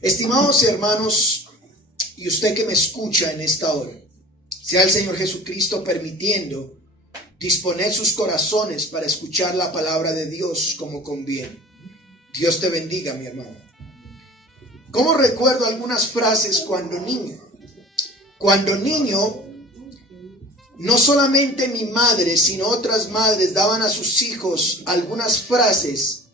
Estimados hermanos, y usted que me escucha en esta hora, sea el Señor Jesucristo permitiendo disponer sus corazones para escuchar la palabra de Dios como conviene. Dios te bendiga, mi hermano. ¿Cómo recuerdo algunas frases cuando niño? Cuando niño, no solamente mi madre, sino otras madres daban a sus hijos algunas frases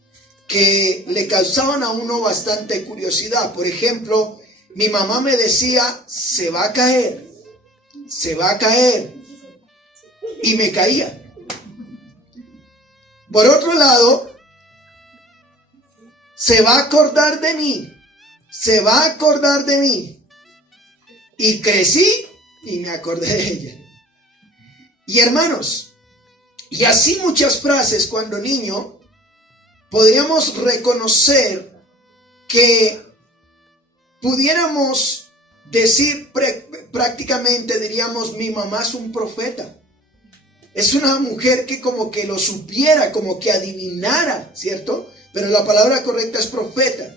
que le causaban a uno bastante curiosidad. Por ejemplo, mi mamá me decía, se va a caer, y me caía. Por otro lado, se va a acordar de mí, y crecí y me acordé de ella. Y hermanos, y así muchas frases cuando niño, podríamos reconocer que pudiéramos decir prácticamente, diríamos, mi mamá es un profeta. Es una mujer que como que lo supiera, como que adivinara, ¿cierto? Pero la palabra correcta es profeta.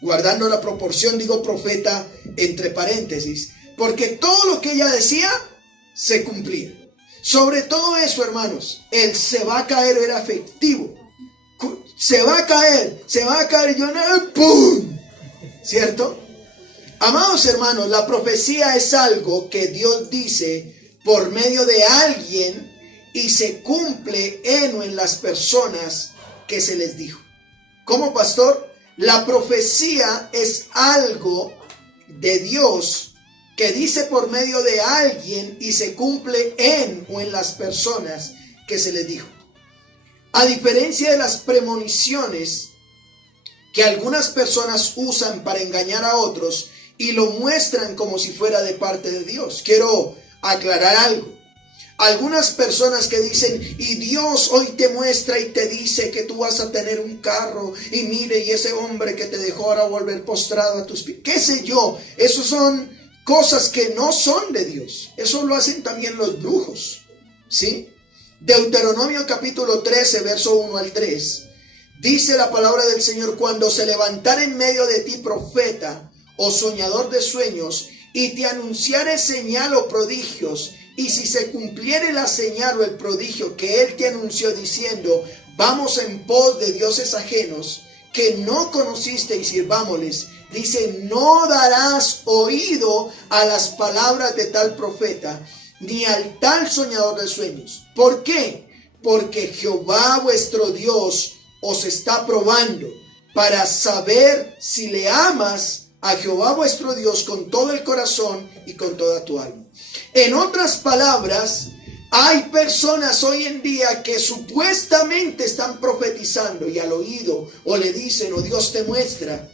Guardando la proporción, digo profeta entre paréntesis, porque todo lo que ella decía se cumplía. Sobre todo eso, hermanos, el se va a caer era efectivo. Se va a caer, y yo no, ¡pum! ¿Cierto? Amados hermanos, la profecía es algo que Dios dice por medio de alguien y se cumple en las personas que se les dijo. ¿Cómo, pastor? La profecía es algo de Dios que dice por medio de alguien y se cumple en las personas que se les dijo. A diferencia de las premoniciones que algunas personas usan para engañar a otros y lo muestran como si fuera de parte de Dios. Quiero aclarar algo. Algunas personas que dicen, y Dios hoy te muestra y te dice que tú vas a tener un carro, y mire, y ese hombre que te dejó ahora volver postrado a tus pies. ¿Qué sé yo? Esos son cosas que no son de Dios. Eso lo hacen también los brujos, ¿sí? Deuteronomio capítulo 13, verso 1 al 3. Dice la palabra del Señor, cuando se levantara en medio de ti profeta o soñador de sueños, y te anunciare señal o prodigios, y si se cumpliere la señal o el prodigio que él te anunció diciendo, vamos en pos de dioses ajenos que no conociste y sirvámosles, dice, no darás oído a las palabras de tal profeta, ni al tal soñador de sueños. ¿Por qué? Porque Jehová vuestro Dios os está probando para saber si le amas a Jehová vuestro Dios con todo el corazón y con toda tu alma. En otras palabras, hay personas hoy en día que supuestamente están profetizando y al oído o le dicen, o Dios te muestra.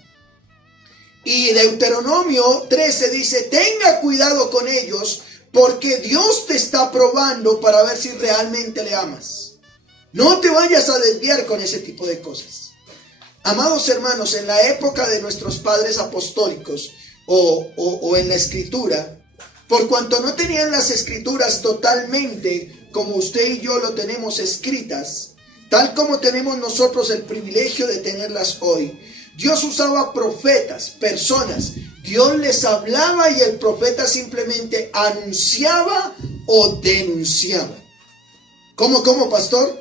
Y Deuteronomio 13 dice, tenga cuidado con ellos porque Dios te está probando para ver si realmente le amas. No te vayas a desviar con ese tipo de cosas. Amados hermanos, en la época de nuestros padres apostólicos o en la escritura, por cuanto no tenían las escrituras totalmente como usted y yo lo tenemos escritas, tal como tenemos nosotros el privilegio de tenerlas hoy, Dios usaba profetas, personas. Dios les hablaba y el profeta simplemente anunciaba o denunciaba. ¿Cómo, pastor?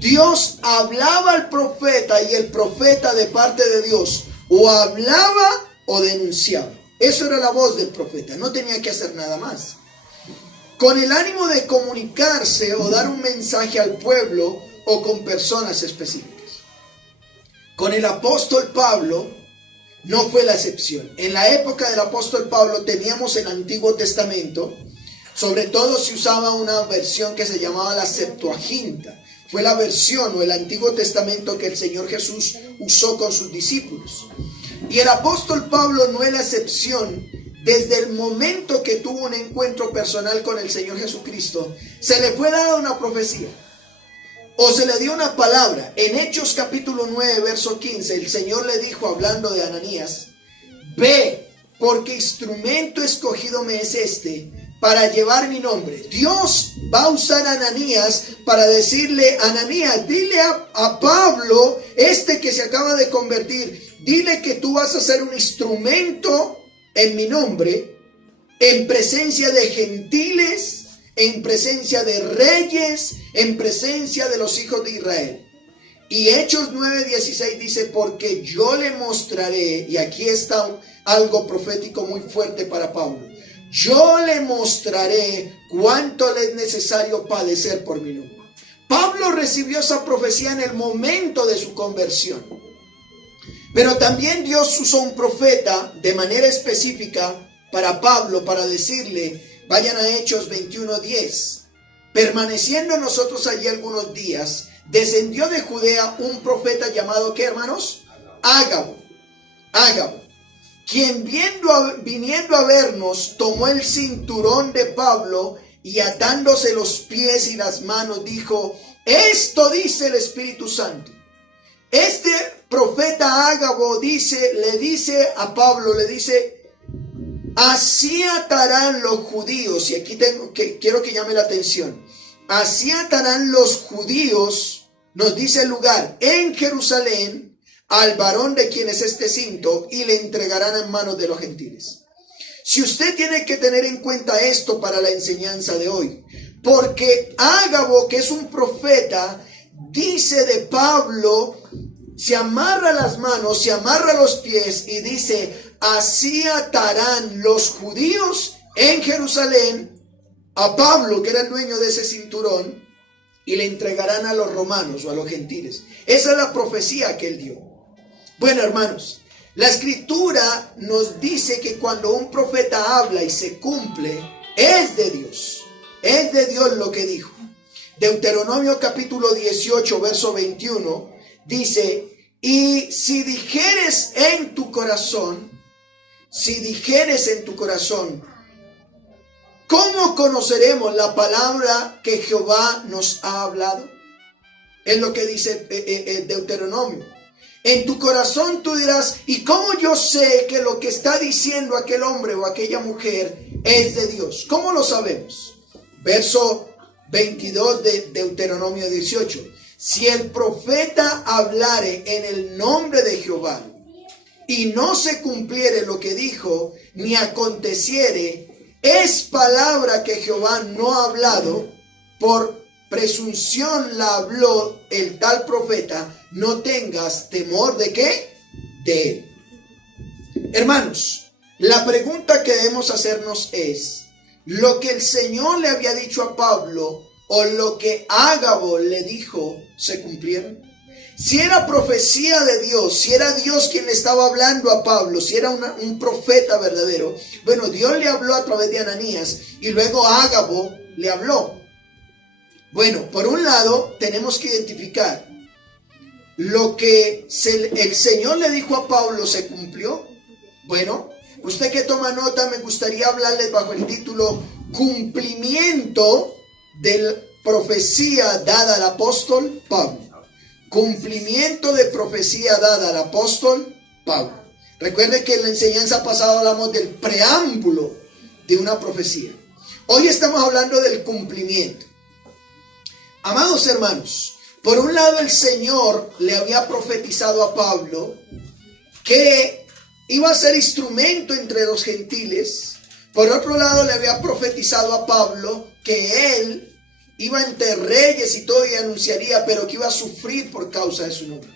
Dios hablaba al profeta y el profeta de parte de Dios o hablaba o denunciaba. Eso era la voz del profeta, no tenía que hacer nada más. Con el ánimo de comunicarse o dar un mensaje al pueblo o con personas específicas. Con el apóstol Pablo no fue la excepción. En la época del apóstol Pablo teníamos el Antiguo Testamento, sobre todo se usaba una versión que se llamaba la Septuaginta. Fue la versión o el Antiguo Testamento que el Señor Jesús usó con sus discípulos. Y el apóstol Pablo no es la excepción. Desde el momento que tuvo un encuentro personal con el Señor Jesucristo, se le fue dada una profecía o se le dio una palabra. En Hechos capítulo 9, verso 15, el Señor le dijo, hablando de Ananías, ve, porque instrumento escogido me es este para llevar mi nombre. Dios va a usar a Ananías para decirle, Ananías, dile a Pablo, que se acaba de convertir, dile que tú vas a ser un instrumento en mi nombre, en presencia de gentiles, en presencia de reyes, en presencia de los hijos de Israel. Y Hechos 9:16 dice, porque yo le mostraré, y aquí está algo profético muy fuerte para Pablo, yo le mostraré cuánto le es necesario padecer por mi nombre. Pablo recibió esa profecía en el momento de su conversión. Pero también Dios usó un profeta de manera específica para Pablo, para decirle, vayan a Hechos 21:10. Permaneciendo nosotros allí algunos días, descendió de Judea un profeta llamado, ¿qué, hermanos? Ágabo, quien viniendo a vernos, tomó el cinturón de Pablo y atándose los pies y las manos, dijo, esto dice el Espíritu Santo. Este profeta Ágabo le dice a Pablo, así atarán los judíos, y aquí quiero que llame la atención, así atarán los judíos, nos dice el lugar, en Jerusalén, al varón de quien es este cinto, y le entregarán en manos de los gentiles. Si usted tiene que tener en cuenta esto para la enseñanza de hoy, porque Ágabo, que es un profeta, dice de Pablo, se amarra las manos, se amarra los pies y dice, así atarán los judíos en Jerusalén a Pablo, que era el dueño de ese cinturón, y le entregarán a los romanos o a los gentiles. Esa es la profecía que él dio. Bueno, hermanos, la escritura nos dice que cuando un profeta habla y se cumple, es de Dios. Es de Dios lo que dijo. Deuteronomio capítulo 18, verso 21, dice, y si dijeres en tu corazón, ¿cómo conoceremos la palabra que Jehová nos ha hablado? Es lo que dice Deuteronomio. En tu corazón tú dirás, ¿y cómo yo sé que lo que está diciendo aquel hombre o aquella mujer es de Dios? ¿Cómo lo sabemos? Verso 22 de Deuteronomio 18. Si el profeta hablare en el nombre de Jehová y no se cumpliere lo que dijo, ni aconteciere, es palabra que Jehová no ha hablado, por presunción la habló el tal profeta, no tengas temor ¿de qué? De él. Hermanos, la pregunta que debemos hacernos es, ¿lo que el Señor le había dicho a Pablo o lo que Ágabo le dijo se cumplieron? Si era profecía de Dios, si era Dios quien le estaba hablando a Pablo, si era un profeta verdadero, bueno, Dios le habló a través de Ananías y luego Ágabo le habló. Bueno, por un lado tenemos que identificar lo que el Señor le dijo a Pablo se cumplió. Bueno, usted que toma nota, me gustaría hablarles bajo el título cumplimiento de la profecía dada al apóstol Pablo. Cumplimiento de profecía dada al apóstol Pablo. Recuerde que en la enseñanza pasada hablamos del preámbulo de una profecía. Hoy estamos hablando del cumplimiento. Amados hermanos, por un lado el Señor le había profetizado a Pablo que iba a ser instrumento entre los gentiles. Por otro lado le había profetizado a Pablo que él iba entre reyes y todo y anunciaría, pero que iba a sufrir por causa de su nombre.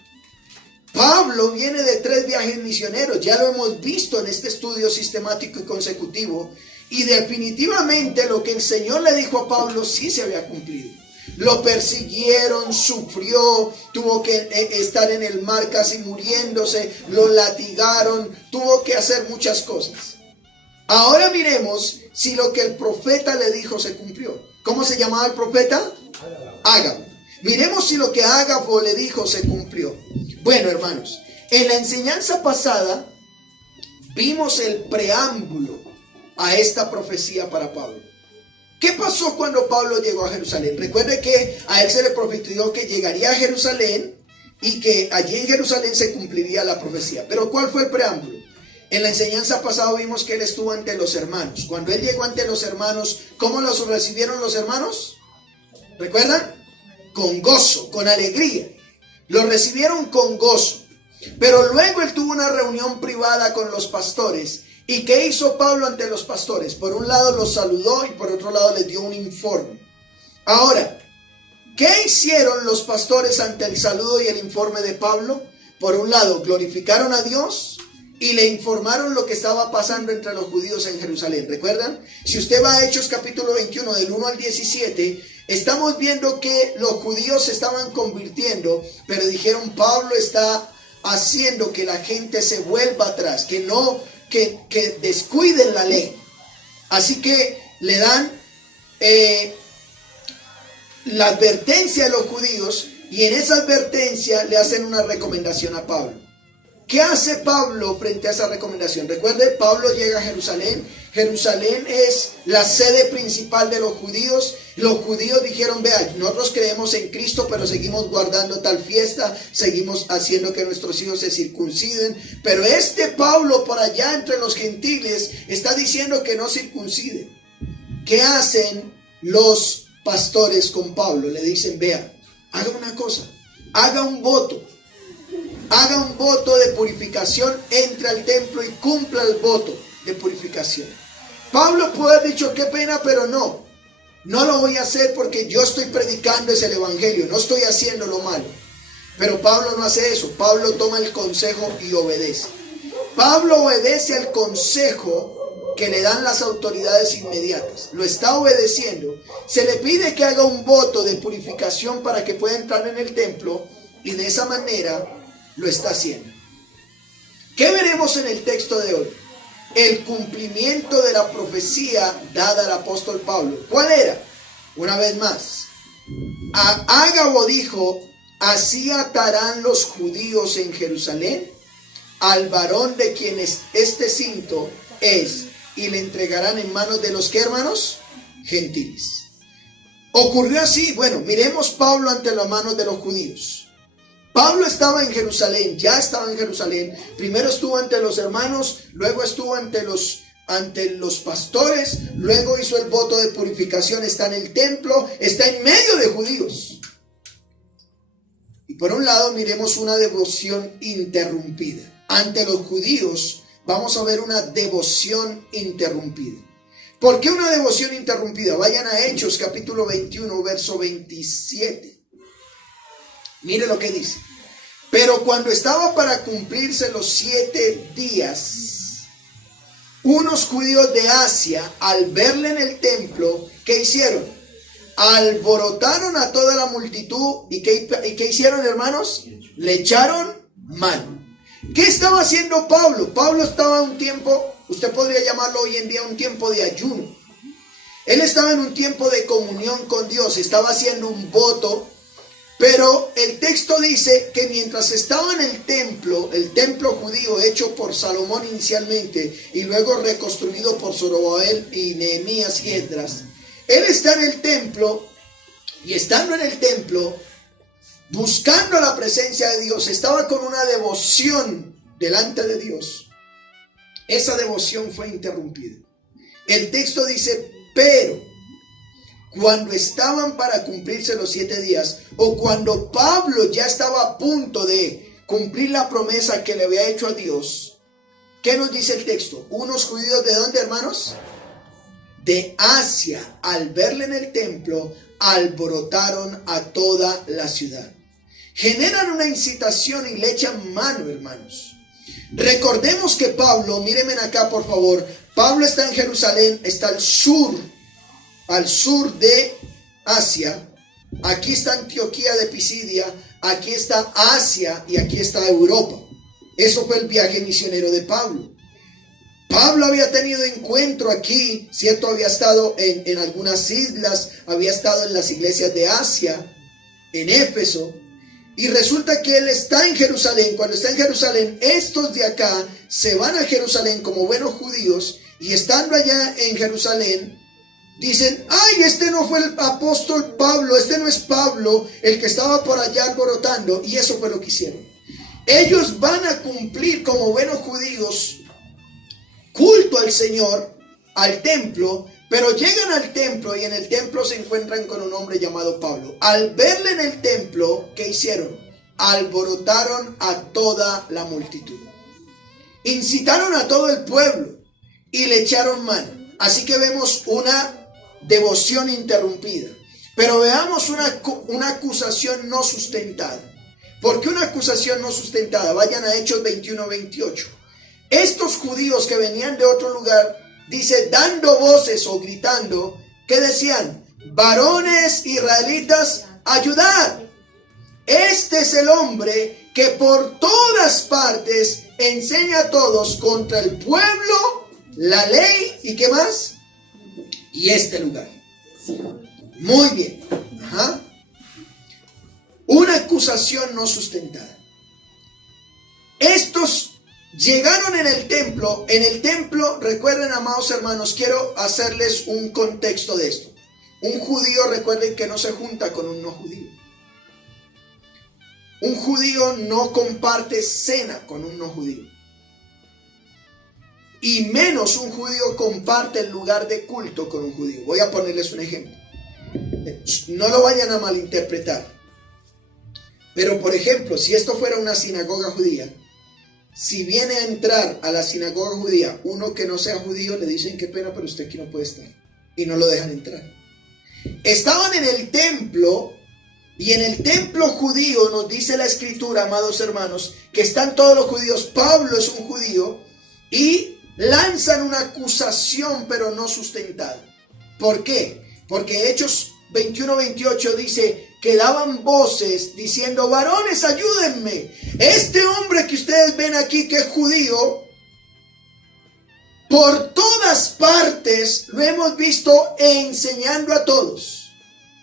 Pablo viene de 3 viajes misioneros, ya lo hemos visto en este estudio sistemático y consecutivo, y definitivamente lo que el Señor le dijo a Pablo sí se había cumplido. Lo persiguieron, sufrió, tuvo que estar en el mar casi muriéndose, lo latigaron, tuvo que hacer muchas cosas. Ahora miremos si lo que el profeta le dijo se cumplió. ¿Cómo se llamaba el profeta? Ágabo. Miremos si lo que Ágabo le dijo se cumplió. Bueno, hermanos, en la enseñanza pasada vimos el preámbulo a esta profecía para Pablo. ¿Qué pasó cuando Pablo llegó a Jerusalén? Recuerde que a él se le profetizó que llegaría a Jerusalén y que allí en Jerusalén se cumpliría la profecía. Pero ¿cuál fue el preámbulo? En la enseñanza pasada vimos que él estuvo ante los hermanos. Cuando él llegó ante los hermanos, ¿cómo los recibieron los hermanos? ¿Recuerdan? Con gozo, con alegría. Los recibieron con gozo. Pero luego él tuvo una reunión privada con los pastores. ¿Y qué hizo Pablo ante los pastores? Por un lado los saludó y por otro lado les dio un informe. Ahora, ¿qué hicieron los pastores ante el saludo y el informe de Pablo? Por un lado, glorificaron a Dios y le informaron lo que estaba pasando entre los judíos en Jerusalén. ¿Recuerdan? Si usted va a Hechos capítulo 21 del 1 al 17, estamos viendo que los judíos se estaban convirtiendo, pero dijeron, Pablo está haciendo que la gente se vuelva atrás, que descuiden la ley. Así que le dan la advertencia a los judíos y en esa advertencia le hacen una recomendación a Pablo. ¿Qué hace Pablo frente a esa recomendación? Recuerde, Pablo llega a Jerusalén. Jerusalén es la sede principal de los judíos. Los judíos dijeron, vea, nosotros creemos en Cristo, pero seguimos guardando tal fiesta, seguimos haciendo que nuestros hijos se circunciden. Pero este Pablo por allá entre los gentiles está diciendo que no circunciden. ¿Qué hacen los pastores con Pablo? Le dicen, vea, haga una cosa, haga un voto de purificación, entre al templo y cumpla el voto de purificación. Pablo puede haber dicho, qué pena, pero no lo voy a hacer porque yo estoy predicando es el evangelio, no estoy haciendo lo malo. Pero Pablo no hace eso. Pablo toma el consejo y obedece. Pablo obedece al consejo que le dan las autoridades inmediatas. Lo está obedeciendo. Se le pide que haga un voto de purificación para que pueda entrar en el templo y de esa manera lo está haciendo. ¿Qué veremos en el texto de hoy? El cumplimiento de la profecía dada al apóstol Pablo. ¿Cuál era? Una vez más, Ágabo dijo, así atarán los judíos en Jerusalén al varón de quien este cinto es, y le entregarán en manos de los, ¿qué, hermanos? Gentiles. Ocurrió así. Bueno, miremos Pablo ante las manos de los judíos. Pablo estaba en Jerusalén, ya estaba en Jerusalén. Primero estuvo ante los hermanos, luego estuvo ante los pastores, luego hizo el voto de purificación, está en el templo, está en medio de judíos. Y por un lado miremos una devoción interrumpida. Ante los judíos vamos a ver una devoción interrumpida. ¿Por qué una devoción interrumpida? Vayan a Hechos capítulo 21, verso 27. Mire lo que dice. Pero cuando estaba para cumplirse los 7 días, unos judíos de Asia, al verle en el templo, ¿qué hicieron? Alborotaron a toda la multitud. ¿Y qué hicieron, hermanos? Le echaron mano. ¿Qué estaba haciendo Pablo? Pablo estaba en un tiempo, usted podría llamarlo hoy en día un tiempo de ayuno. Él estaba en un tiempo de comunión con Dios, estaba haciendo un voto. Pero el texto dice que mientras estaba en el templo judío hecho por Salomón inicialmente y luego reconstruido por Zorobabel y Nehemías y Esdras, él está en el templo y estando en el templo, buscando la presencia de Dios, estaba con una devoción delante de Dios. Esa devoción fue interrumpida. El texto dice, pero cuando estaban para cumplirse los 7 días, o cuando Pablo ya estaba a punto de cumplir la promesa que le había hecho a Dios, ¿qué nos dice el texto? Unos judíos, ¿de dónde, hermanos? De Asia, al verle en el templo, alborotaron a toda la ciudad. Generan una incitación y le echan mano, hermanos. Recordemos que Pablo, mírenme acá por favor, Pablo está en Jerusalén, está al sur de Asia. Aquí está Antioquía de Pisidia, aquí está Asia y aquí está Europa. Eso fue el viaje misionero de Pablo. Pablo había tenido encuentro aquí, ¿cierto? Había estado en algunas islas, había estado en las iglesias de Asia, en Éfeso. Y resulta que él está en Jerusalén. Cuando está en Jerusalén, estos de acá se van a Jerusalén como buenos judíos. Y estando allá en Jerusalén, dicen, ay, este no fue el apóstol Pablo, este no es Pablo, el que estaba por allá alborotando. Y eso fue lo que hicieron. Ellos van a cumplir como buenos judíos culto al Señor, al templo, pero llegan al templo y en el templo se encuentran con un hombre llamado Pablo. Al verle en el templo, ¿qué hicieron? Alborotaron a toda la multitud. Incitaron a todo el pueblo y le echaron mano. Así que vemos una devoción interrumpida. Pero veamos una acusación no sustentada. ¿Por qué una acusación no sustentada? Vayan a Hechos 21-28. Estos judíos que venían de otro lugar, dice, dando voces o gritando, ¿qué decían? Varones israelitas, ayudad. Este es el hombre que por todas partes enseña a todos contra el pueblo, la ley y ¿qué más? Y este lugar. Muy bien. Ajá. Una acusación no sustentada. Estos llegaron en el templo. En el templo, recuerden, amados hermanos, quiero hacerles un contexto de esto. Un judío, recuerden que no se junta con un no judío. Un judío no comparte cena con un no judío. Y menos un judío comparte el lugar de culto con un judío. Voy a ponerles un ejemplo. No lo vayan a malinterpretar. Pero por ejemplo, si esto fuera una sinagoga judía, si viene a entrar a la sinagoga judía uno que no sea judío, le dicen qué pena, pero usted aquí no puede estar. Y no lo dejan entrar. Estaban en el templo. Y en el templo judío nos dice la escritura, amados hermanos, que están todos los judíos. Pablo es un judío y lanzan una acusación pero no sustentada. ¿Por qué? Porque Hechos 21-28 dice que daban voces diciendo, varones, ayúdenme. Este hombre que ustedes ven aquí que es judío, por todas partes lo hemos visto enseñando a todos.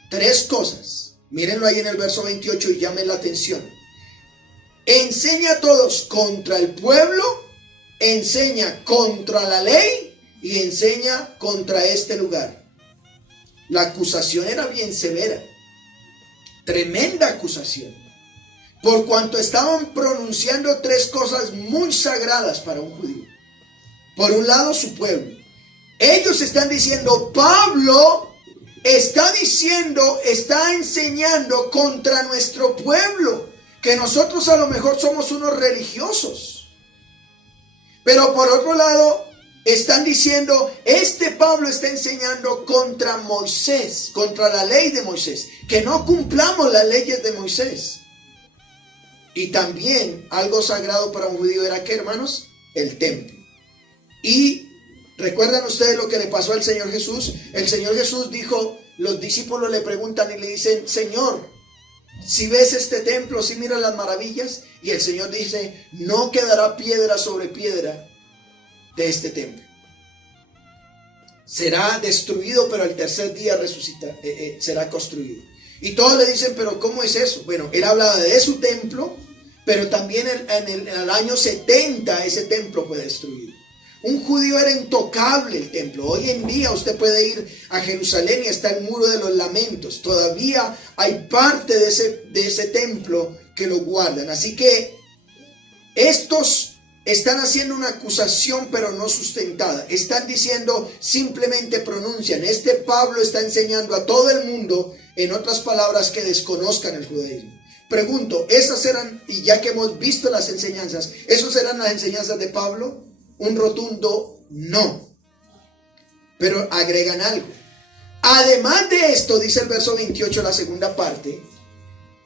Tres cosas. Mírenlo ahí en el verso 28 y llamen la atención. Enseña a todos contra el pueblo, enseña contra la ley y enseña contra este lugar. La acusación era bien severa. Tremenda acusación. Por cuanto estaban pronunciando tres cosas muy sagradas para un judío. Por un lado, su pueblo. Ellos están diciendo, Pablo está diciendo, está enseñando contra nuestro pueblo, que nosotros a lo mejor somos unos religiosos. Pero por otro lado, están diciendo, este Pablo está enseñando contra Moisés, contra la ley de Moisés, que no cumplamos las leyes de Moisés. Y también algo sagrado para un judío era ¿qué, hermanos? El templo. Y ¿recuerdan ustedes lo que le pasó al Señor Jesús? El Señor Jesús dijo, los discípulos le preguntan y le dicen, Señor, si ves este templo, si miras las maravillas, y el Señor dice, no quedará piedra sobre piedra de este templo. Será destruido, pero al tercer día será construido. Y todos le dicen, pero ¿cómo es eso? Bueno, él hablaba de su templo, pero también en el año 70 ese templo fue destruido. Un judío era intocable el templo. Hoy en día usted puede ir a Jerusalén y está el muro de los lamentos. Todavía hay parte de ese templo que lo guardan. Así que estos están haciendo una acusación pero no sustentada. Están diciendo, simplemente pronuncian. Este Pablo está enseñando a todo el mundo, en otras palabras, que desconozcan el judaísmo. Pregunto, ¿esas eran, y ya que hemos visto las enseñanzas, ¿esas eran las enseñanzas de Pablo? Un rotundo no. Pero agregan algo. Además de esto, dice el verso 28, la segunda parte,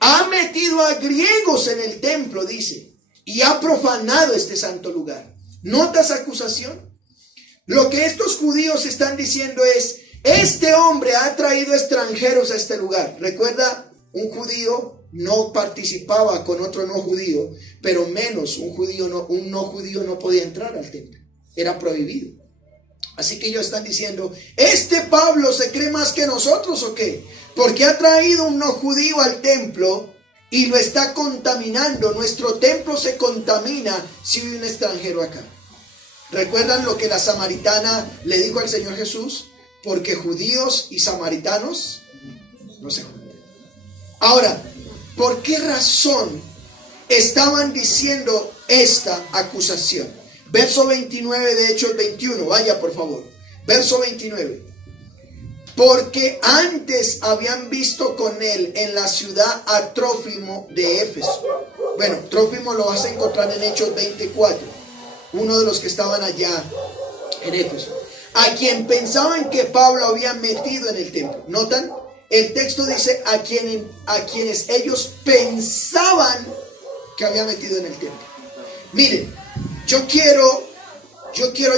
ha metido a griegos en el templo, dice, y ha profanado este santo lugar. ¿Notas acusación? Lo que estos judíos están diciendo es, este hombre ha traído extranjeros a este lugar. Recuerda, un judío no participaba con otro no judío, pero menos un no judío no podía entrar al templo. Era prohibido. Así que ellos están diciendo, ¿este Pablo se cree más que nosotros o qué? Porque ha traído un no judío al templo y lo está contaminando. Nuestro templo se contamina si hay un extranjero acá. ¿Recuerdan lo que la samaritana le dijo al Señor Jesús? Porque judíos y samaritanos no se juntan. Ahora, ¿por qué razón estaban diciendo esta acusación? Verso 29 de Hechos 21, vaya por favor. Verso 29. Porque antes habían visto con él en la ciudad a Trófimo de Éfeso. Bueno, Trófimo lo vas a encontrar en Hechos 24, uno de los que estaban allá en Éfeso, a quien pensaban que Pablo había metido en el templo. ¿Notan? El texto dice a quienes ellos pensaban que había metido en el templo. Miren, yo quiero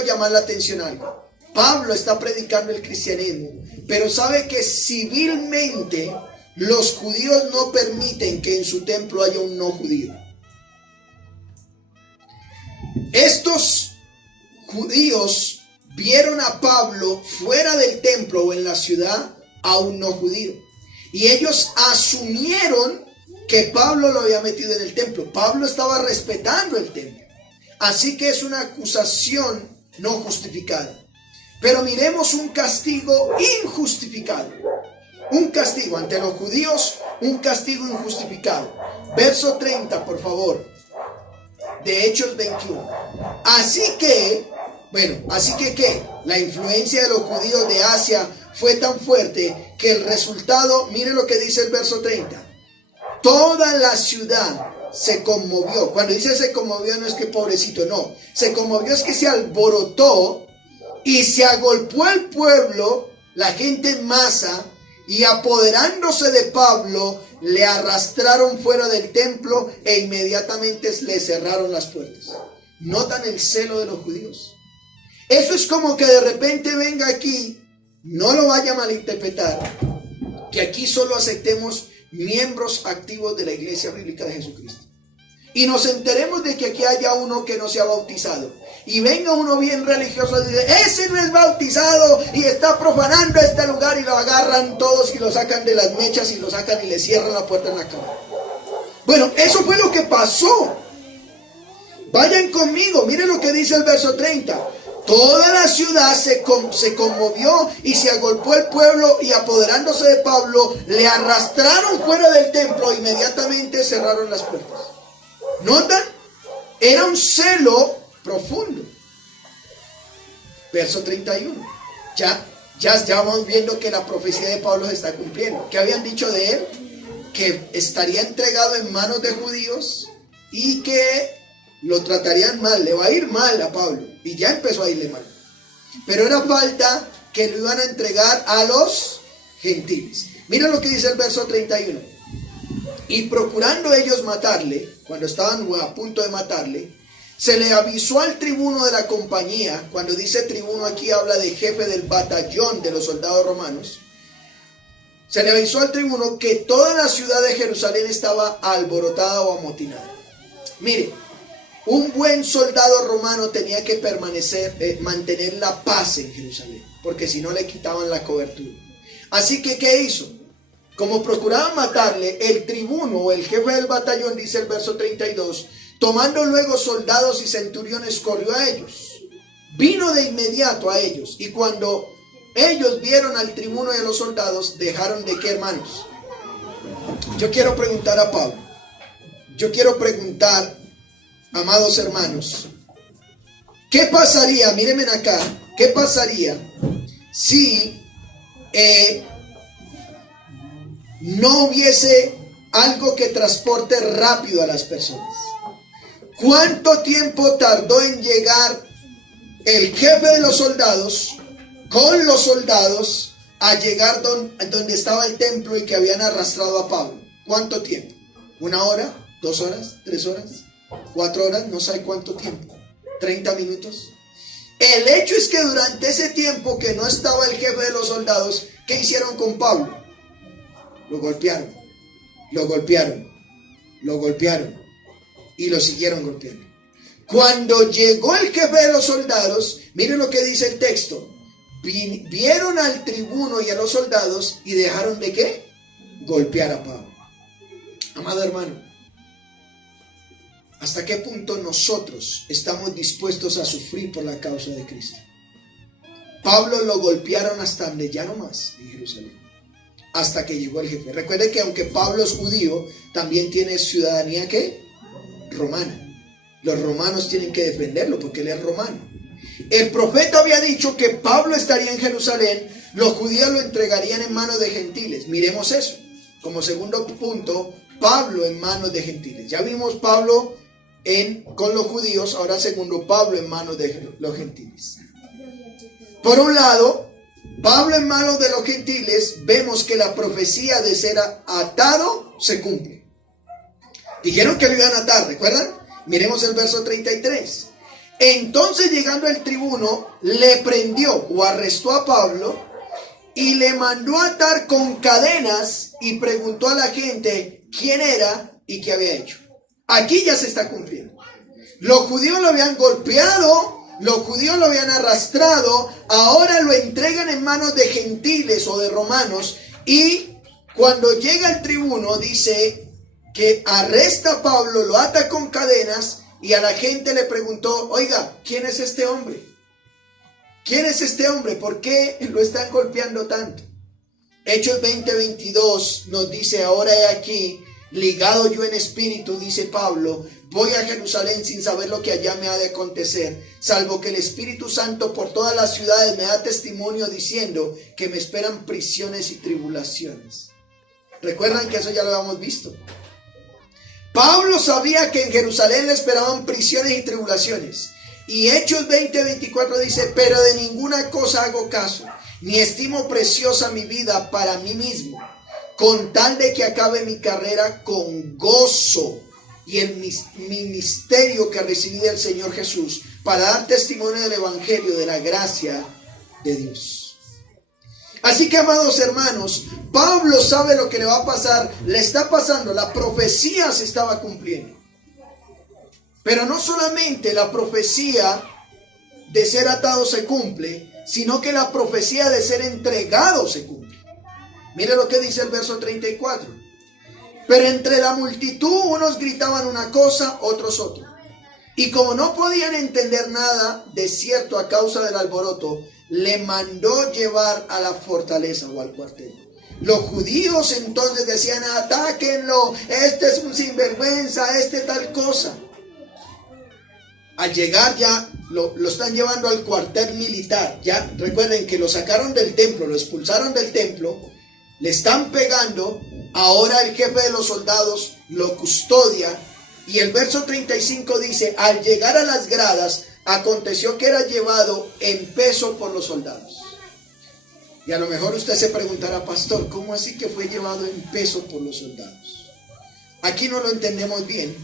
llamar la atención a algo. Pablo está predicando el cristianismo, pero sabe que civilmente los judíos no permiten que en su templo haya un no judío. Estos judíos vieron a Pablo fuera del templo o en la ciudad a un no judío, y ellos asumieron que Pablo lo había metido en el templo. Pablo estaba respetando el templo, así que es una acusación no justificada. Pero miremos un castigo injustificado. Un castigo ante los judíos, un castigo injustificado. Verso 30, por favor, de Hechos 21. Así que ¿qué? La influencia de los judíos de Asia fue tan fuerte que el resultado, mire lo que dice el verso 30. Toda la ciudad se conmovió. Cuando dice se conmovió, no es que pobrecito, no. Se conmovió es que se alborotó y se agolpó el pueblo, la gente en masa, y apoderándose de Pablo, le arrastraron fuera del templo e inmediatamente le cerraron las puertas. ¿Notan el celo de los judíos? Eso es como que de repente venga aquí, no lo vaya a malinterpretar, que aquí solo aceptemos miembros activos de la Iglesia Bíblica de Jesucristo. Y nos enteremos de que aquí haya uno que no se ha bautizado. Y venga uno bien religioso y dice, ese no es bautizado y está profanando este lugar, y lo agarran todos y lo sacan de las mechas y lo sacan y le cierran la puerta en la cara. Bueno, eso fue lo que pasó. Vayan conmigo, miren lo que dice el verso 30. Toda la ciudad se conmovió y se agolpó el pueblo, y apoderándose de Pablo, le arrastraron fuera del templo e inmediatamente cerraron las puertas. ¿Notan? Era un celo profundo. Verso 31. Ya vamos viendo que la profecía de Pablo se está cumpliendo. ¿Qué habían dicho de él? Que estaría entregado en manos de judíos y que lo tratarían mal, le va a ir mal a Pablo, y ya empezó a irle mal. Pero era falta que lo iban a entregar a los gentiles. Mira lo que dice el verso 31. Y procurando ellos matarle, cuando estaban a punto de matarle, se le avisó al tribuno de la compañía. Cuando dice tribuno aquí habla de jefe del batallón de los soldados romanos. Se le avisó al tribuno que toda la ciudad de Jerusalén estaba alborotada o amotinada. Mire, un buen soldado romano tenía que mantener la paz en Jerusalén, porque si no le quitaban la cobertura. Así que, ¿qué hizo? Como procuraban matarle, el tribuno o el jefe del batallón, dice el verso 32, tomando luego soldados y centuriones, corrió a ellos. Vino de inmediato a ellos, y cuando ellos vieron al tribuno y a los soldados, dejaron de qué, hermanos. Yo quiero preguntar a Pablo. Yo quiero preguntar, amados hermanos, ¿qué pasaría? Mírenme acá. ¿Qué pasaría si no hubiese algo que transporte rápido a las personas? ¿Cuánto tiempo tardó en llegar el jefe de los soldados con los soldados a llegar donde estaba el templo y que habían arrastrado a Pablo? ¿Cuánto tiempo? ¿1 hora? 2 horas, 3 horas, 4 horas, no sé cuánto tiempo, 30 minutos. El hecho es que durante ese tiempo que no estaba el jefe de los soldados, ¿qué hicieron con Pablo? Lo golpearon, lo golpearon, lo golpearon y lo siguieron golpeando. Cuando llegó el jefe de los soldados, miren lo que dice el texto, vieron al tribuno y a los soldados y dejaron de ¿qué? Golpear a Pablo. Amado hermano, ¿hasta qué punto nosotros estamos dispuestos a sufrir por la causa de Cristo? Pablo lo golpearon hasta donde ya no más en Jerusalén, hasta que llegó el jefe. Recuerde que aunque Pablo es judío, también tiene ciudadanía ¿qué? Romana. Los romanos tienen que defenderlo porque él es romano. El profeta había dicho que Pablo estaría en Jerusalén, los judíos lo entregarían en manos de gentiles. Miremos eso. Como segundo punto, Pablo en manos de gentiles. Ya vimos Pablo con los judíos, ahora segundo, Pablo en manos de los gentiles. Por un lado, Pablo en manos de los gentiles, vemos que la profecía de ser atado se cumple. Dijeron que lo iban a atar, ¿recuerdan? Miremos el verso 33. Entonces, llegando el tribuno, le prendió o arrestó a Pablo y le mandó a atar con cadenas y preguntó a la gente quién era y qué había hecho. Aquí ya se está cumpliendo. Los judíos lo habían golpeado, los judíos lo habían arrastrado, ahora lo entregan en manos de gentiles o de romanos, y cuando llega el tribuno dice que arresta a Pablo, lo ata con cadenas, y a la gente le preguntó, oiga, ¿quién es este hombre? ¿Quién es este hombre? ¿Por qué lo están golpeando tanto? Hechos 20:22 nos dice, ahora he aquí, ligado yo en espíritu, dice Pablo, voy a Jerusalén sin saber lo que allá me ha de acontecer, salvo que el Espíritu Santo por todas las ciudades me da testimonio diciendo que me esperan prisiones y tribulaciones. Recuerdan que eso ya lo habíamos visto. Pablo sabía que en Jerusalén le esperaban prisiones y tribulaciones. Y Hechos 20:24 dice, pero de ninguna cosa hago caso, ni estimo preciosa mi vida para mí mismo, con tal de que acabe mi carrera con gozo y el ministerio que recibí del Señor Jesús, para dar testimonio del Evangelio de la gracia de Dios. Así que, amados hermanos, Pablo sabe lo que le va a pasar, le está pasando, la profecía se estaba cumpliendo. Pero no solamente la profecía de ser atado se cumple, sino que la profecía de ser entregado se cumple. Mire lo que dice el verso 34. Pero entre la multitud unos gritaban una cosa, otros otra. Y como no podían entender nada, de cierto a causa del alboroto, le mandó llevar a la fortaleza o al cuartel. Los judíos entonces decían, atáquenlo, este es un sinvergüenza, este tal cosa. Al llegar ya lo están llevando al cuartel militar. Ya recuerden que lo sacaron del templo, lo expulsaron del templo, le están pegando. Ahora el jefe de los soldados lo custodia. Y el verso 35 dice, al llegar a las gradas, aconteció que era llevado en peso por los soldados. Y a lo mejor usted se preguntará, pastor, ¿cómo así que fue llevado en peso por los soldados? Aquí no lo entendemos bien,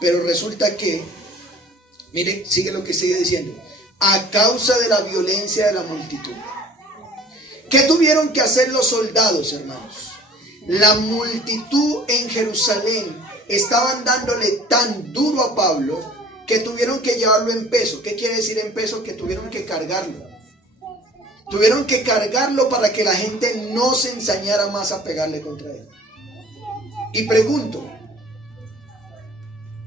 pero resulta que, mire, sigue lo que sigue diciendo, a causa de la violencia de la multitud. ¿Qué tuvieron que hacer los soldados, hermanos? La multitud en Jerusalén estaban dándole tan duro a Pablo que tuvieron que llevarlo en peso. ¿Qué quiere decir en peso? Que tuvieron que cargarlo. Tuvieron que cargarlo para que la gente no se ensañara más a pegarle contra él. Y pregunto,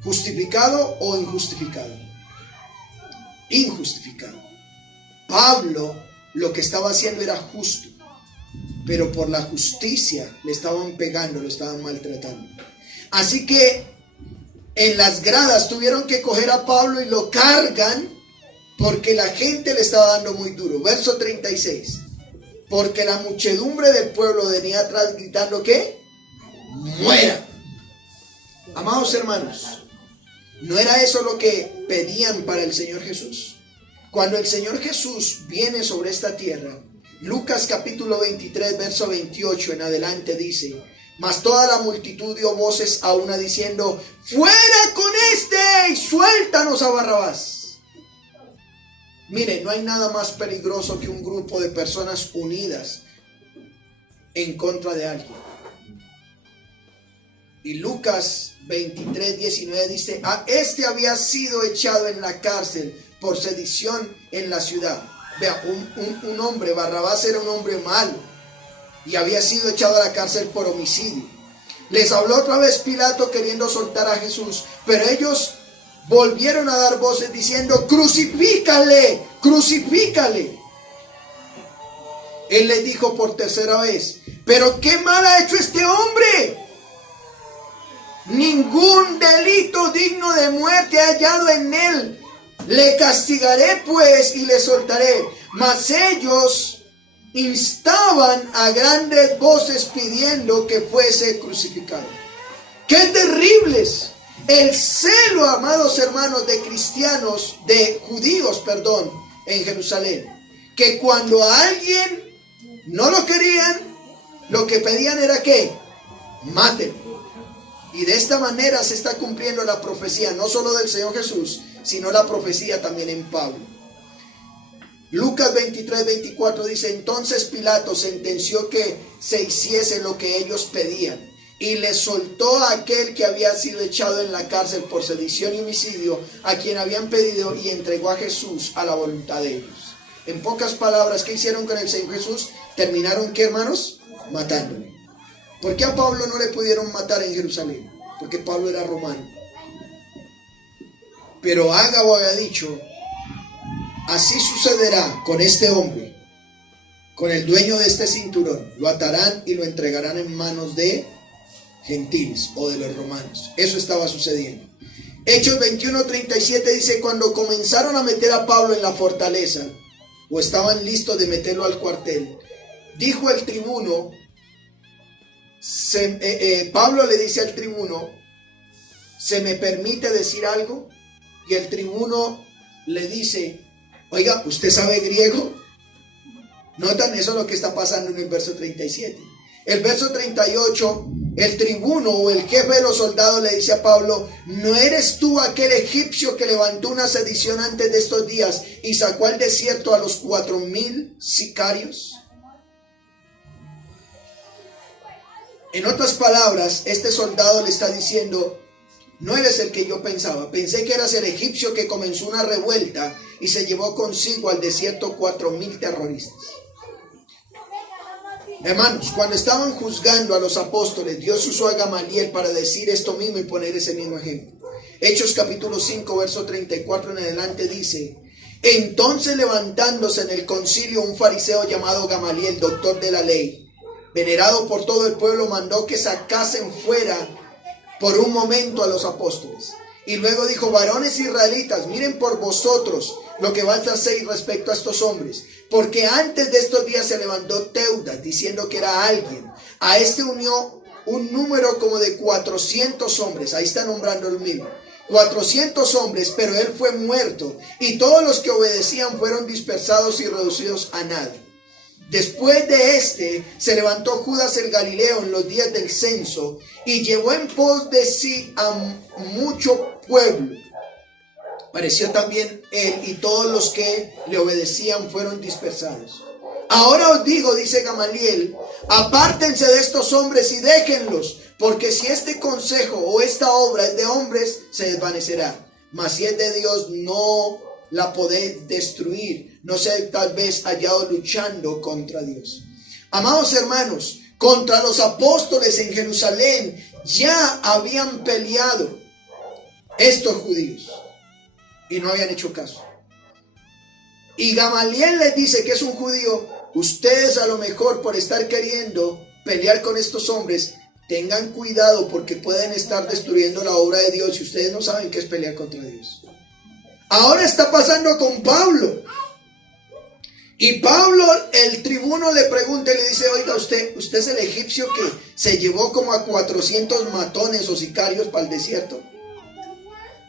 ¿justificado o injustificado? Injustificado. Pablo lo que estaba haciendo era justo, pero por la justicia le estaban pegando, lo estaban maltratando. Así que en las gradas tuvieron que coger a Pablo y lo cargan porque la gente le estaba dando muy duro. Verso 36. Porque la muchedumbre del pueblo venía atrás gritando ¿qué? ¡Muera! Amados hermanos, ¿no era eso lo que pedían para el Señor Jesús? Cuando el Señor Jesús viene sobre esta tierra, Lucas capítulo 23, verso 28 en adelante dice, mas toda la multitud dio voces a una diciendo, ¡fuera con este y suéltanos a Barrabás! Mire, no hay nada más peligroso que un grupo de personas unidas en contra de alguien. Y Lucas 23, 19 dice, a este había sido echado en la cárcel por sedición en la ciudad. Vea, un hombre, Barrabás era un hombre malo y había sido echado a la cárcel por homicidio. Les habló otra vez Pilato queriendo soltar a Jesús, pero ellos volvieron a dar voces diciendo, crucifícale, crucifícale. Él les dijo por tercera vez, pero ¿qué mal ha hecho este hombre? ningún delito digno de muerte he hallado en él. Le castigaré pues y le soltaré. Mas ellos instaban a grandes voces pidiendo que fuese crucificado. ¡Qué terribles! El celo, amados hermanos, de cristianos, de judíos, en Jerusalén. Que cuando a alguien no lo querían, lo que pedían era que maten. Y de esta manera se está cumpliendo la profecía, no solo del Señor Jesús, sino la profecía también en Pablo. Lucas 23:24 dice: entonces Pilato sentenció que se hiciese lo que ellos pedían, y le soltó a aquel que había sido echado en la cárcel por sedición y homicidio, a quien habían pedido, y entregó a Jesús a la voluntad de ellos. En pocas palabras, ¿qué hicieron con el Señor Jesús? Terminaron, ¿qué, hermanos? Matándole. ¿Por qué a Pablo no le pudieron matar en Jerusalén? Porque Pablo era romano. Pero Ágabo había dicho: así sucederá con este hombre, con el dueño de este cinturón. Lo atarán y lo entregarán en manos de gentiles o de los romanos. Eso estaba sucediendo. Hechos 21:37 dice: cuando comenzaron a meter a Pablo en la fortaleza, o estaban listos de meterlo al cuartel, dijo el tribuno, Pablo le dice al tribuno: ¿se me permite decir algo? Y el tribuno le dice: oiga, ¿usted sabe griego? Notan, eso es lo que está pasando en el verso 37. El verso 38, el tribuno o el jefe de los soldados le dice a Pablo: ¿no eres tú aquel egipcio que levantó una sedición antes de estos días y sacó al desierto a los 4,000 sicarios? En otras palabras, este soldado le está diciendo: no eres el que yo pensaba. Pensé que eras el egipcio que comenzó una revuelta y se llevó consigo al desierto 4,000 terroristas. Hermanos, cuando estaban juzgando a los apóstoles, Dios usó a Gamaliel para decir esto mismo y poner ese mismo ejemplo. Hechos capítulo 5, verso 34 en adelante dice: entonces, levantándose en el concilio un fariseo llamado Gamaliel, doctor de la ley, venerado por todo el pueblo, mandó que sacasen fuera por un momento a los apóstoles. Y luego dijo: varones israelitas, miren por vosotros lo que vais a hacer respecto a estos hombres, porque antes de estos días se levantó Teudas diciendo que era alguien. A este unió un número como de 400 hombres. Ahí está nombrando el mismo. 400 hombres, pero él fue muerto, y todos los que obedecían fueron dispersados y reducidos a nada. Después de este se levantó Judas el Galileo en los días del censo y llevó en pos de sí a mucho pueblo. Pareció también él, y todos los que le obedecían fueron dispersados. Ahora os digo, dice Gamaliel, apártense de estos hombres y déjenlos, porque si este consejo o esta obra es de hombres, se desvanecerá. Mas si es de Dios, no la podéis destruir. No sé, tal vez hallado luchando contra Dios. Amados hermanos, contra los apóstoles en Jerusalén ya habían peleado estos judíos y no habían hecho caso. Y Gamaliel les dice, que es un judío: ustedes a lo mejor por estar queriendo pelear con estos hombres, tengan cuidado, porque pueden estar destruyendo la obra de Dios y ustedes no saben qué es pelear contra Dios. Ahora está pasando con Pablo. Y Pablo, el tribuno, le pregunta y le dice: oiga, usted es el egipcio que se llevó como a 400 matones o sicarios para el desierto.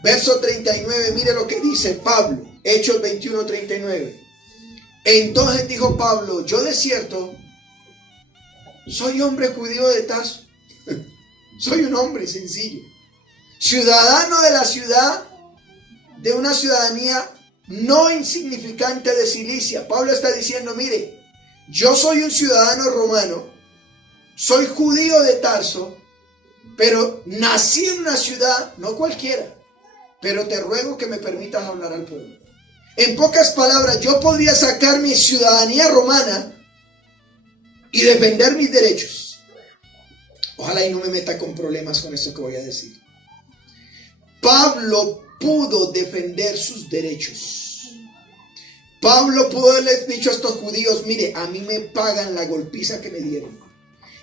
Verso 39, mire lo que dice Pablo, Hechos 21:39. Entonces dijo Pablo: yo de cierto soy hombre judío de Tarso. Soy un hombre sencillo, ciudadano de la ciudad, de una ciudadanía no insignificante de Cilicia. Pablo está diciendo: mire, yo soy un ciudadano romano, soy judío de Tarso, pero nací en una ciudad, no cualquiera, pero te ruego que me permitas hablar al pueblo. En pocas palabras, yo podría sacar mi ciudadanía romana y defender mis derechos. Ojalá y no me meta con problemas con esto que voy a decir. Pablo pudo defender sus derechos. Pablo pudo haberles dicho a estos judíos: mire, a mí me pagan la golpiza que me dieron.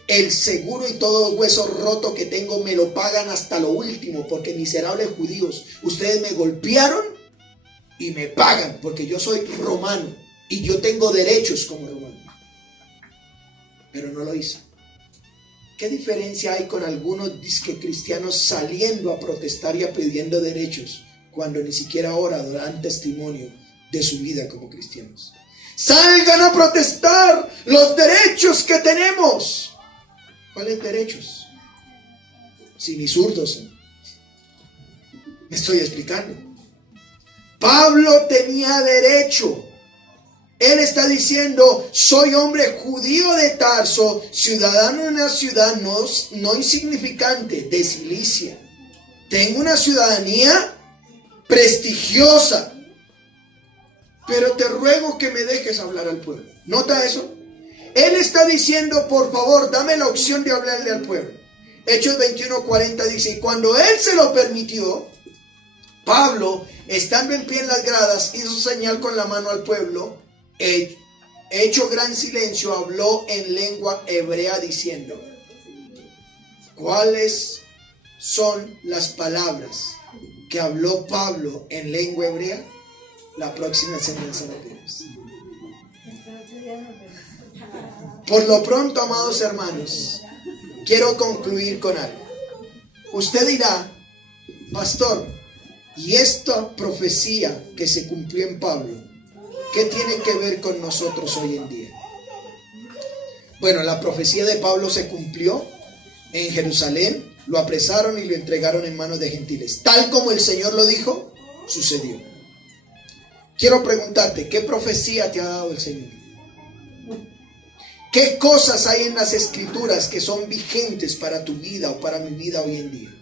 el seguro y todo hueso roto que tengo me lo pagan hasta lo último, porque miserables judíos, ustedes me golpearon y me pagan, porque yo soy romano y yo tengo derechos como romano. Pero no lo hizo. ¿Qué diferencia hay con algunos disque cristianos saliendo a protestar y a pidiendo derechos cuando ni siquiera ahora dan testimonio de su vida como cristianos? Salgan a protestar los derechos que tenemos. ¿Cuáles derechos? Si ni zurdos son. Me estoy explicando. Pablo tenía derecho. Él está diciendo, soy hombre judío de Tarso, ciudadano de una ciudad no insignificante, de Cilicia. Tengo una ciudadanía prestigiosa, pero te ruego que me dejes hablar al pueblo. ¿Nota eso? Él está diciendo, por favor, dame la opción de hablarle al pueblo. Hechos 21:40 dice, y cuando él se lo permitió, Pablo, estando en pie en las gradas, hizo señal con la mano al pueblo. Hecho gran silencio, habló en lengua hebrea diciendo, ¿cuáles son las palabras que habló Pablo en lengua hebrea? La próxima enseñanza la tenemos. Por lo pronto, amados hermanos, quiero concluir con algo. Usted dirá, pastor, ¿y esta profecía que se cumplió en Pablo, qué tiene que ver con nosotros hoy en día? Bueno, la profecía de Pablo se cumplió en Jerusalén, lo apresaron y lo entregaron en manos de gentiles. Tal como el Señor lo dijo, sucedió. Quiero preguntarte, ¿qué profecía te ha dado el Señor? ¿Qué cosas hay en las Escrituras que son vigentes para tu vida o para mi vida hoy en día?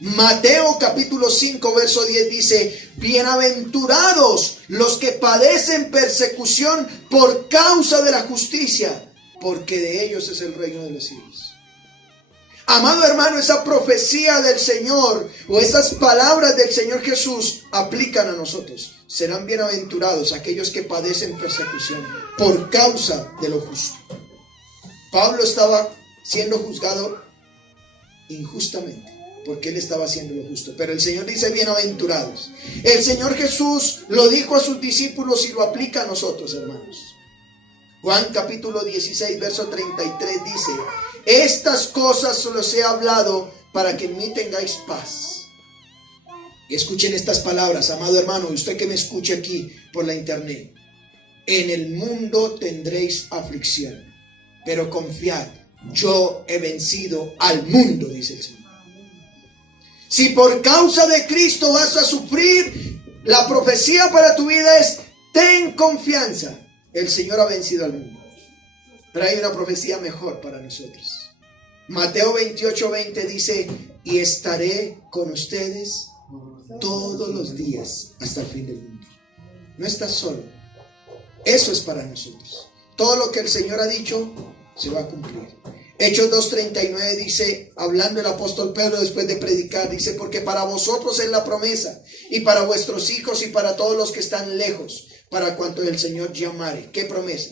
Mateo capítulo 5 verso 10 dice, bienaventurados los que padecen persecución por causa de la justicia, porque de ellos es el reino de los cielos. Amado hermano, esa profecía del Señor o esas palabras del Señor Jesús aplican a nosotros. Serán bienaventurados aquellos que padecen persecución por causa de lo justo. Pablo estaba siendo juzgado injustamente, porque él estaba haciendo lo justo. Pero el Señor dice bienaventurados. El Señor Jesús lo dijo a sus discípulos y lo aplica a nosotros, hermanos. Juan capítulo 16, verso 33 dice, estas cosas os he hablado para que en mí tengáis paz. Y escuchen estas palabras, amado hermano, usted que me escuche aquí por la internet. En el mundo tendréis aflicción, pero confiad, yo he vencido al mundo, dice el Señor. Si por causa de Cristo vas a sufrir, la profecía para tu vida es, ten confianza, el Señor ha vencido al mundo. Pero hay una profecía mejor para nosotros. Mateo 28:20 dice, y estaré con ustedes todos los días hasta el fin del mundo. No estás solo. Eso es para nosotros. Todo lo que el Señor ha dicho se va a cumplir. Hechos 2:39 dice, hablando el apóstol Pedro después de predicar, dice, porque para vosotros es la promesa, y para vuestros hijos y para todos los que están lejos, para cuanto el Señor llamare. ¿Qué promesa?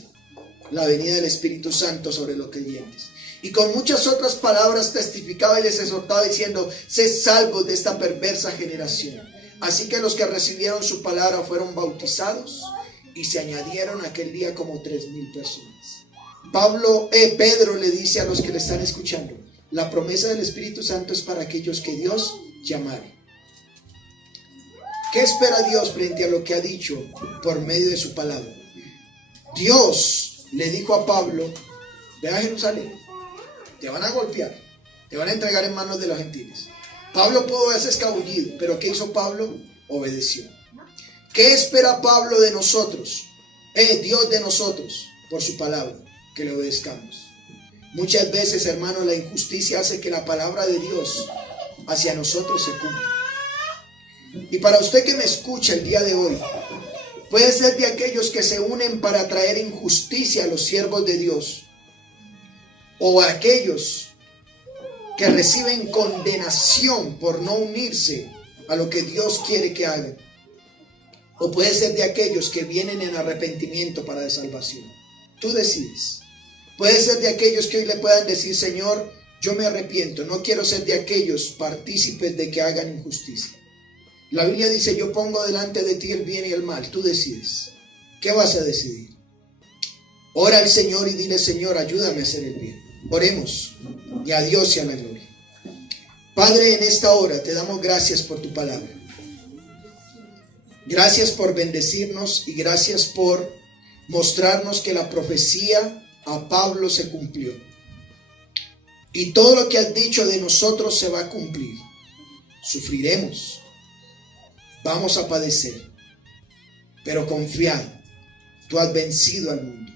La venida del Espíritu Santo sobre los creyentes. Y con muchas otras palabras testificaba y les exhortaba diciendo, sed salvos de esta perversa generación. Así que los que recibieron su palabra fueron bautizados y se añadieron aquel día como 3,000 personas. Pedro le dice a los que le están escuchando, la promesa del Espíritu Santo es para aquellos que Dios llamare. ¿Qué espera Dios frente a lo que ha dicho por medio de su palabra? Dios le dijo a Pablo, ve a Jerusalén, te van a golpear, te van a entregar en manos de los gentiles. Pablo pudo haberse escabullido, pero ¿qué hizo Pablo? Obedeció. ¿Qué espera Pablo de nosotros? Dios de nosotros, por su palabra, que le obedezcamos. Muchas veces, hermanos, la injusticia hace que la palabra de Dios hacia nosotros se cumpla. Y para usted que me escucha el día de hoy, puede ser de aquellos que se unen para traer injusticia a los siervos de Dios, o aquellos que reciben condenación por no unirse a lo que Dios quiere que hagan, o puede ser de aquellos que vienen en arrepentimiento para la salvación. Tú decides. Puede ser de aquellos que hoy le puedan decir, Señor, yo me arrepiento, no quiero ser de aquellos partícipes de que hagan injusticia. La Biblia dice, yo pongo delante de ti el bien y el mal, tú decides. ¿Qué vas a decidir? Ora al Señor y dile, Señor, ayúdame a hacer el bien. Oremos, y a Dios sea la gloria. Padre, en esta hora te damos gracias por tu palabra. Gracias por bendecirnos y gracias por mostrarnos que la profecía a Pablo se cumplió. Y todo lo que has dicho de nosotros se va a cumplir. Sufriremos, vamos a padecer, pero confiad, tú has vencido al mundo.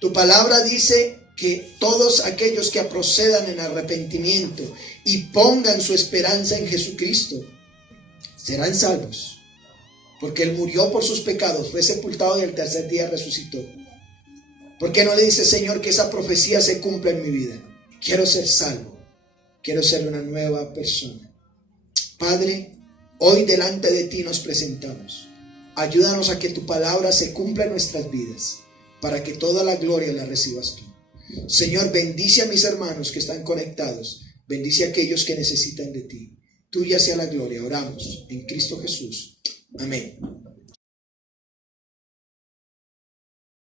Tu palabra dice que todos aquellos que procedan en arrepentimiento y pongan su esperanza en Jesucristo serán salvos, porque Él murió por sus pecados, fue sepultado y el tercer día resucitó. ¿Por qué no le dice, Señor, que esa profecía se cumpla en mi vida? Quiero ser salvo, quiero ser una nueva persona. Padre, hoy delante de ti nos presentamos. Ayúdanos a que tu palabra se cumpla en nuestras vidas, para que toda la gloria la recibas tú. Señor, bendice a mis hermanos que están conectados, bendice a aquellos que necesitan de ti. Tuya sea la gloria, oramos en Cristo Jesús. Amén.